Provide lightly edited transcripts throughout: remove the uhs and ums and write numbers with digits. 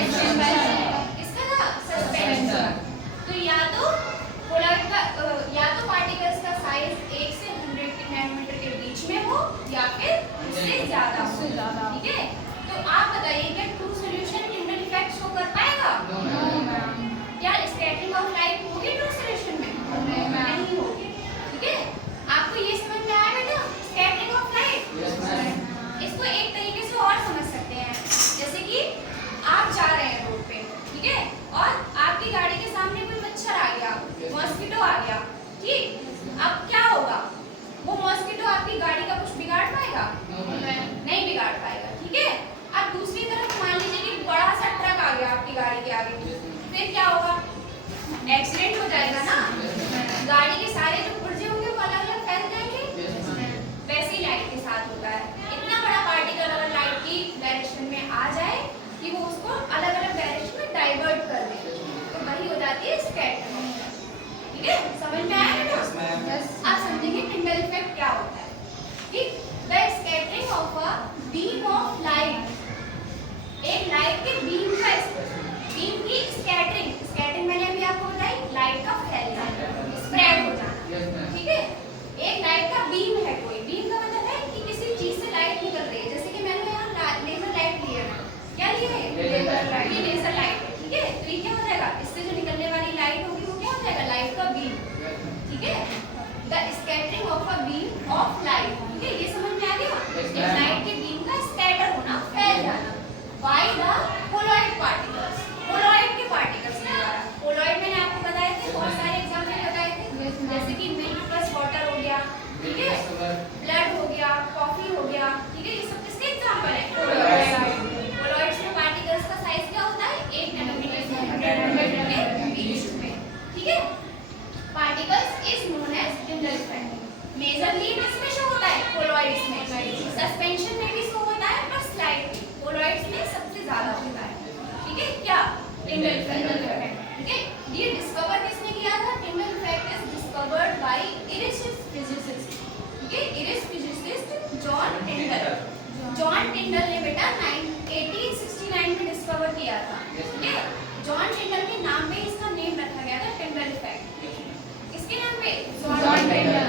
इसका ना सस्पेंशन। तो या तो पार्टिकल्स का साइज 1 से 100 नैनोमीटर के बीच में हो या फिर उससे ज्यादा हो। ठीक है, तो आप बताइए क्या true solution Tyndall effect show कर पाएगा? क्या स्कैटरिंग ऑफ लाइट होगी ट्रू सॉल्यूशन में? नहीं होगी। ठीक है, आपको ये समझ में आया बेटा स्कैटरिंग ऑफ लाइट? इसको एक तरीके से और समझ सकते हैं, जैसे कि आप जा रहे हैं रोड पे, ठीक है, और आपकी गाड़ी के सामने कोई मच्छर आ गया, मॉस्किटो आ गया, ठीक, अब क्या होगा? वो मॉस्किटो आपकी गाड़ी का कुछ बिगाड़ पाएगा? नहीं बिगाड़ पाएगा। ठीक है, अब दूसरी तरफ मान लीजिए कि बड़ा सा ट्रक आ गया आपकी गाड़ी के आगे, फिर क्या होगा? एक्सीडेंट हो जाएगा ना, गाड़ी के सारे जो पुर्जे होंगे वो अलग अलग फैल जाएंगे। वैसे ही लाइट के साथ होता है, इतना बड़ा पार्टिकल अगर लाइट की डायरेक्शन में आ जाए कि वो उसको अलग अलग डायरेक्शन में डाइवर्ट कर दे, तो वही हो जाती है स्कैटरिंग। ठीक है, समझ में आया ना? आप समझेंगे टिंडल इफेक्ट क्या होता है। ठीक, the scattering of a beam of light, एक लाइट के बीम की स्कैटरिंग मैंने अभी आपको बताई, लाइट का फैलना, स्प्रेड हो जाना। ठीक है, एक लाइट का बीम है, कोई बीम का मतलब है कि किसी चीज से लाइट निकल रही है, जैसे कि मैंने यहाँ लेजर लाइट ली है, क्या ली है? ये लेजर लाइट है। ठीक है, तो ये क्या हो जाएगा? इससे जो निकलने वाली लाइट होगी वो क्या हो जाएगा? लाइट का बीम। ठीक है, the scattering of a beam of light. ठीक है, ये समझ में आ गया? लाइट के बीम का स्कैटर होना, फैल जाना। By the colloid particles, colloid के पार्टिकल्स के द्वारा। कोलॉइड मैंने आपको बताए थे, बहुत सारे एग्जांपल बताए थे, जैसे कि मिल्क प्लस वाटर हो गया, ठीक है, ब्लड हो गया, कॉफी हो गया। ठीक है, ये सब किसके एग्जांपल है? कोलॉइड्स में पार्टिकल्स का साइज क्या होता है? 1 नैनोमीटर से 100 नैनोमीटर के बीच में। ठीक है, particles is known as Tyndall effect. Majorly किसमें शो होता है? कोलॉइड्स में। सस्पेंशन में भी शो होता है, पर स्लाइटली कोलॉइड्स में सबसे ज्यादा होता है। ठीक है, क्या? Tyndall effect. ठीक है, ये डिस्कवर किसने किया था? Tyndall effect is discovered by Irish physicist. ठीक है, इरिश फिजिसिस्ट जॉन टिंडल। जॉन टिंडल ने बेटा 1869 में डिस्कवर किया था। ठीक है, जॉन टिंडल के नाम पे इसका नेम रखा गया था टिंडल इफेक्ट। किसके नाम पे? जॉन टिंडल।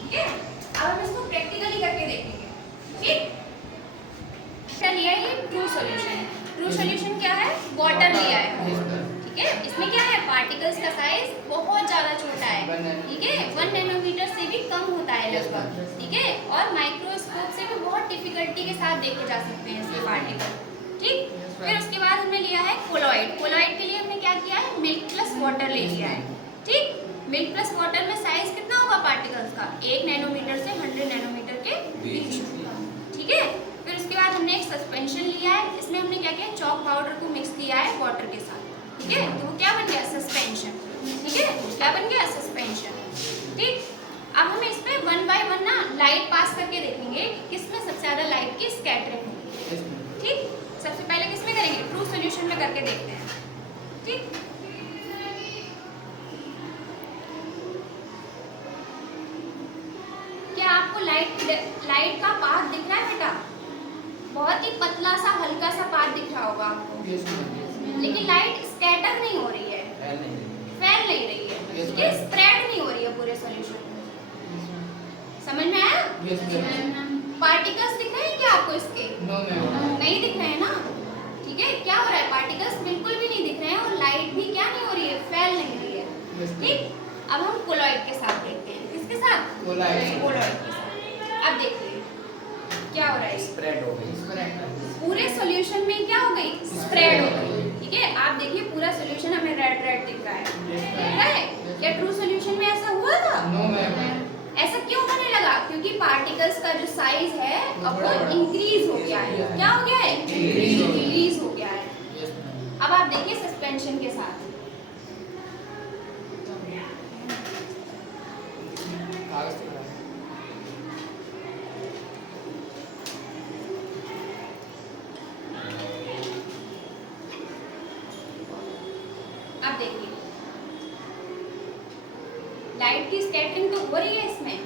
ठीक है, अब हम इसको प्रैक्टिकली करके देखेंगे। ठीक, चलिए ये ट्रू सॉल्यूशन। ट्रू सॉल्यूशन क्या है? वाटर लिया है। ठीक है, इसमें क्या है? पार्टिकल्स का साइज बहुत ज्यादा छोटा है। ठीक है, 1 नैनोमीटर से भी कम होता है लगभग। ठीक है, और माइक्रोस्कोप से भी बहुत डिफिकल्टी के साथ देखे जा सकते हैं इसके पार्टिकल। ठीक, फिर उसके बाद हमने लिया है कोलॉइड। कोलॉइड के लिए हमने क्या किया है? मिल्क प्लस वाटर ले लिया है। ठीक, मिल्क प्लस वाटर में साइज कितना होगा पार्टिकल्स का? 1 नैनोमीटर से 100 नैनोमीटर के बीच में। ठीक है, फिर उसके बाद हमने एक सस्पेंशन लिया है, इसमें हमने क्या किया? चॉक पाउडर को मिक्स किया है वाटर के साथ। ठीक है, तो वो क्या बन गया? सस्पेंशन। ठीक है, क्या बन गया? सस्पेंशन। ठीक, अब हम इसमें 1 बाय 1 ना लाइट पास करके देखेंगे किसमें सबसे ज्यादा लाइट की स्कैटरिंग होगी। ठीक, सबसे पहले किसमें करेंगे? ट्रू सॉल्यूशन में करके देखते हैं। ठीक, क्या आपको लाइट का पाथ दिख रहा है बेटा? बहुत ही पतला सा हल्का सा पाथ दिख रहा होगा आपको, लेकिन लाइट स्कैटर नहीं हो रही है, फैल नहीं रही है, ये स्प्रेड नहीं हो रही है पूरे सॉल्यूशन में। समझ में आया? पार्टिकल्स दिख रहे हैं क्या आपको इसके? नहीं दिख रहे हैं ना। ठीक है, क्या हो रहा है? पार्टिकल्स बिल्कुल भी नहीं दिख रहे हैं और लाइट भी क्या नहीं हो रही है? फैल नहीं रही है। ठीक, अब हम कोलॉइड के साथ देखते हैं। किसके साथ? कोलॉइड के साथ। अब देखिए क्या हो रहा है? स्प्रेड हो गई। पूरे सॉल्यूशन में क्या हो गई? स्प्रेड हो गई। ठीक है, आप देखिए पूरा सॉल्यूशन हमें रेड रेड दिख रहा है। क्या ट्रू सॉल्यूशन में ऐसा हुआ था? No ma'am. ऐसा क्यों होने लगा? क्योंकि पार्टिकल्स का जो साइज है अब वो इंक्रीज हो गया है। क्या हो गया है? इंक्रीज हो गया है। अब आप देखिए सस्पेंशन के साथ। अब देखिए लाइट की स्कैटरिंग तो हो रही है इसमें,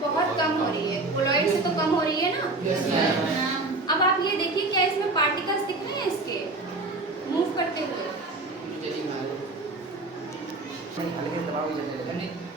बहुत कम हो रही है। कोलॉइड से तो कम हो रही है ना। अब आप ये देखिए क्या इसमें पार्टिकल्स दिख रहे हैं इसके? आगे चलते रहते हैं।